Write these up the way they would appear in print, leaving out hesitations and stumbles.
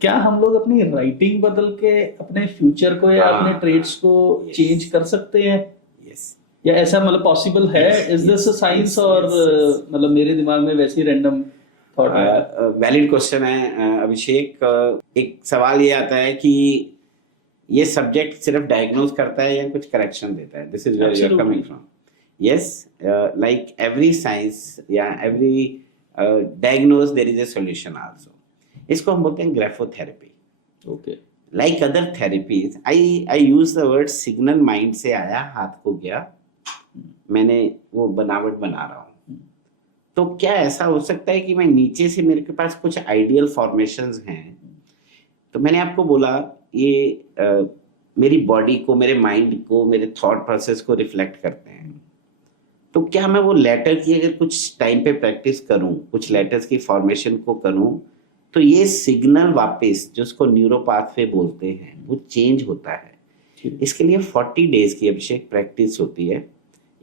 क्या हम लोग अपनी राइटिंग बदल के अपने फ्यूचर को या अपने ट्रेड्स को चेंज कर सकते हैं? यस, या ऐसा मतलब पॉसिबल है? इज दिस अ साइंस और मतलब मेरे दिमाग में वैसे ही रैंडम थॉट आया? वैलिड क्वेश्चन है अभिषेक। एक सवाल ये आता है कि ये सब्जेक्ट सिर्फ डायग्नोज करता है या कुछ करेक्शन देता है? This is where you are coming from. Yes, like every science या every diagnose there is a solution also. इसको हम बोलते हैं graphotherapy. Okay, like other therapies, I use the word signal. Mind से आया, हाथ को गया, मैंने वो बनावट बना रहा हूँ। तो क्या ऐसा हो सकता है कि मैं नीचे से, मेरे के पास कुछ आइडियल फॉर्मेशंस हैं, तो मैंने आपको बोला ये मेरी बॉडी को, मेरे माइंड को, मेरे थॉट प्रोसेस को रिफ्लेक्ट करते हैं। तो क्या मैं वो लेटर की अगर कुछ टाइम पे प्रैक्टिस करूं, कुछ लेटर्स की फॉर्मेशन को करूं, तो ये सिग्नल वापस, जो उसको न्यूरोपाथवे बोलते हैं, वो चेंज होता है। इसके लिए 40 डेज की अभिषेक प्रैक्टिस होती है।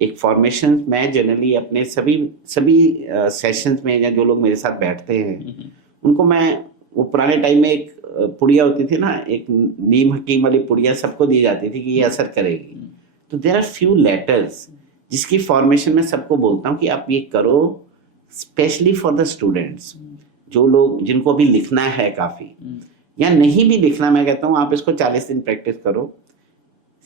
एक फॉर्मेशन मैं जनरली अपने सभी सेशंस में, या जो लोग मेरे साथ बैठते हैं उनको मैं, वो पुराने टाइम में एक पुड़िया होती थी ना, एक नीम हकीम वाली पुड़िया सबको दी जाती थी कि ये असर करेगी। तो देयर आर फ्यू लेटर्स जिसकी फॉर्मेशन में सबको बोलता हूँ कि आप ये करो, स्पेशली फॉर द स्टूडेंट्स, जो लोग जिनको अभी लिखना है काफी, या नहीं भी लिखना, मैं कहता हूँ आप इसको 40 दिन प्रैक्टिस करो।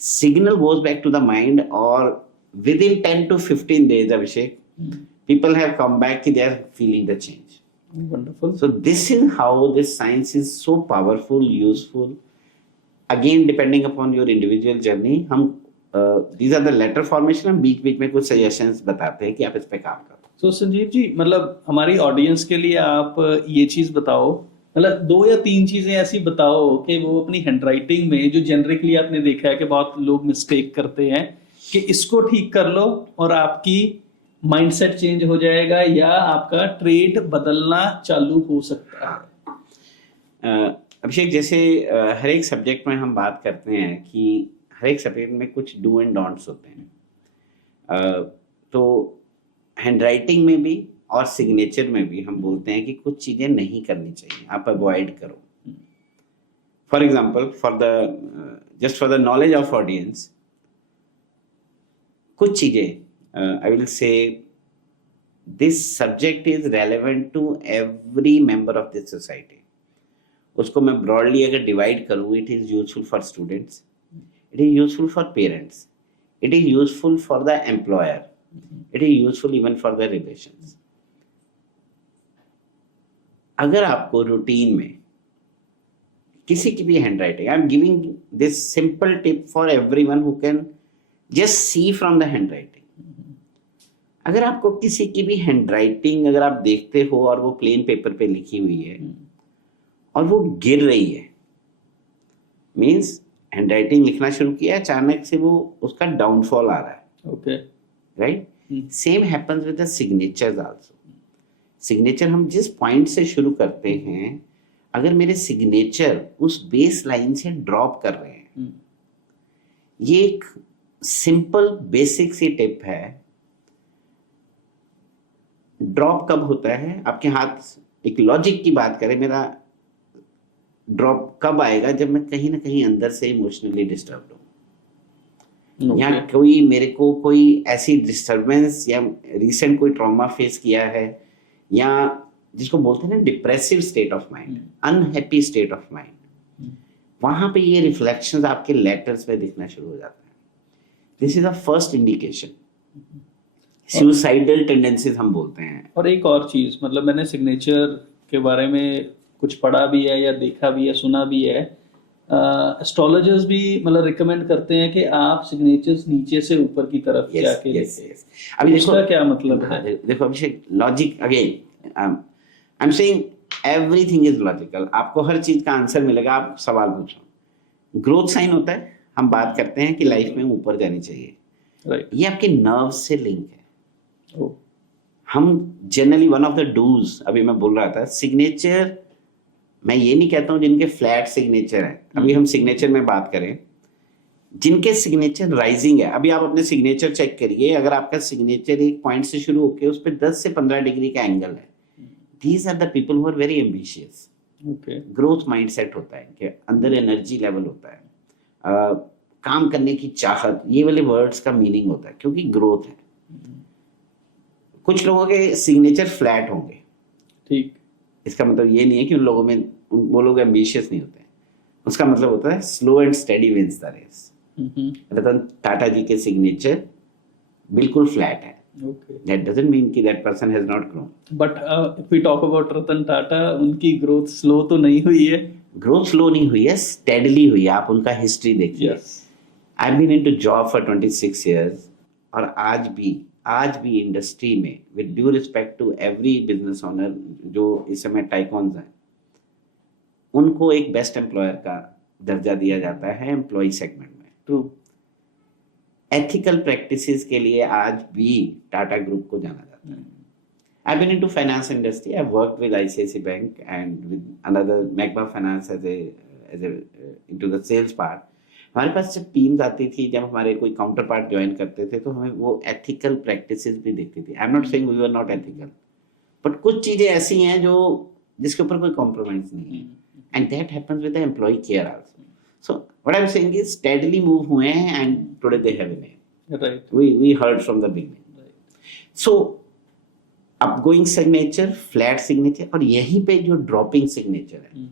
Signal goes back to the mind, और within 10 to 15 days, Abhishek, people have come back, they are feeling the change. Wonderful. So this is how this science is so powerful, useful. Again, depending upon your individual journey, हम these are the letter formation, हम बीच बीच में कुछ suggestions बताते हैं कि आप इस पे काम करो। So संजीव जी, मतलब हमारी ऑडियंस के लिए आप ये चीज बताओ, मतलब 2 या 3 चीजें ऐसी बताओ कि वो अपनी हैंडराइटिंग में, जो जनरिकली आपने देखा है कि बहुत लोग मिस्टेक करते हैं, कि इसको ठीक कर लो और आपकी माइंडसेट चेंज हो जाएगा या आपका ट्रेड बदलना चालू हो सकता है। अभिषेक, जैसे हर एक सब्जेक्ट में हम बात करते हैं कि हर एक सब्जेक्ट में कुछ डू एंड डोंट्स होते हैं। तो हैंडराइटिंग में भी और सिग्नेचर में भी हम बोलते हैं कि कुछ चीजें नहीं करनी चाहिए, आप अवॉइड करो। For example, just for the knowledge of audience, कुछ चीजें I will say this subject is relevant to every member of this society. उसको मैं ब्रॉडली अगर डिवाइड करूँ, it is useful for students, it is useful for parents, it is useful for the employer, it is useful even for the relations. अगर आपको routine में किसी की भी handwriting, I am giving this simple tip for everyone who can just see from the handwriting. अगर आपको किसी की भी हैंडराइटिंग अगर आप देखते हो और वो प्लेन पेपर पे लिखी हुई है और वो गिर रही है, मीन्स हैंडराइटिंग लिखना शुरू किया, अचानक से वो उसका डाउनफॉल आ रहा है। Okay, right? Same happens with the signatures also. Signature हम जिस पॉइंट से शुरू करते हैं, अगर मेरे सिग्नेचर उस बेस लाइन से ड्रॉप कर रहे हैं, ये एक सिंपल बेसिक सी टिप है। ड्रॉप कब होता है? आपके हाथ, एक लॉजिक की बात करें, मेरा ड्रॉप कब आएगा? जब मैं कहीं ना कहीं अंदर से इमोशनली डिस्टर्ब हूं, या कोई मेरे को कोई ऐसी डिस्टर्बेंस या रिसेंट कोई ट्रॉमा फेस किया है, या जिसको बोलते हैं ना depressive state of mind, unhappy state of mind, वहां पे ये रिफ्लेक्शंस आपके लेटर्स में दिखना शुरू हो जाता है। This is the first indication. Suicidal tendencies हम बोलते हैं। और एक और चीज, मतलब मैंने सिग्नेचर के बारे में कुछ पढ़ा भी है या देखा भी है, सुना भी है, एस्ट्रोलॉजर्स भी मतलब रिकमेंड करते हैं कि आप सिग्नेचर्स नीचे से ऊपर की तरफ जाके लिखें। अभी इसका क्या मतलब है? देखो Abhishek, logic again, I am saying everything is logical. आपको हर चीज का आंसर मिलेगा, आप सवाल पूछो। ग्रोथ साइन होता है, हम बात करते हैं कि लाइफ में ऊपर जानी चाहिए, राइट? ये आपके नर्व से लिंक है। हम generally one of the do's, अभी मैं बोल रहा था, सिग्नेचर, मैं ये नहीं कहता हूं जिनके फ्लैट सिग्नेचर है, अभी हम सिग्नेचर में बात करें, जिनके सिग्नेचर राइजिंग है। अभी आप अपने सिग्नेचर चेक करिए, अगर आपका सिग्नेचर एक पॉइंट से शुरू होकर उस पर 10 से 15 डिग्री का एंगल है, these are the people who are very ambitious. Okay growth mindset होता है कि अंदर एनर्जी लेवल होता है, काम करने की चाहत, ये वाले वर्ड्स का मीनिंग होता है क्योंकि ग्रोथ है। कुछ लोगों के सिग्नेचर फ्लैट होंगे, ठीक इसका मतलब ये नहीं है कि उन लोगों में वो लोग एम्बिशियस नहीं होते, उसका मतलब होता है slow and steady wins the race. Ratan Tata ji के सिग्नेचर बिल्कुल फ्लैट है, ओके दैट डजंट मीन कि that person has not grown. But if we talk about Ratan Tata, उनकी ग्रोथ स्लो तो नहीं हुई है। ग्रोथ स्लो नहीं हुई है, स्टेडली हुई है। आप उनका हिस्ट्री देखिए। Yes I been into job for 26 years, और आज भी इंडस्ट्री में with due respect to every business owner जो इस समय टाइकॉन्स हैं, उनको एक बेस्ट एम्प्लॉयर का दर्जा दिया जाता है एम्प्लॉय सेगमेंट में। ट्रू एथिकल प्रैक्टिसेस के लिए आज भी टाटा ग्रुप को जाना जाता है। I've been into finance industry. I've worked with ICICI Bank and with another Magma Finance as a into the sales part. हमारे पास जब टीम्स आती थी, जब हमारे कोई काउंटर पार्ट ज्वाइन करते थे, तो हमें वो एथिकल प्रैक्टिसेस भी दिखती थी। I am not saying we were not ethical, but कुछ चीजें ऐसी हैं जो जिसके ऊपर कोई कॉम्प्रोमाइज नहीं है, and that happens with the employ care also. So what I am saying is steadily move हुए हैं and today they have a name. Right We heard from the beginning. So upgoing signature, flat signature, और यहीं पे जो dropping signature है,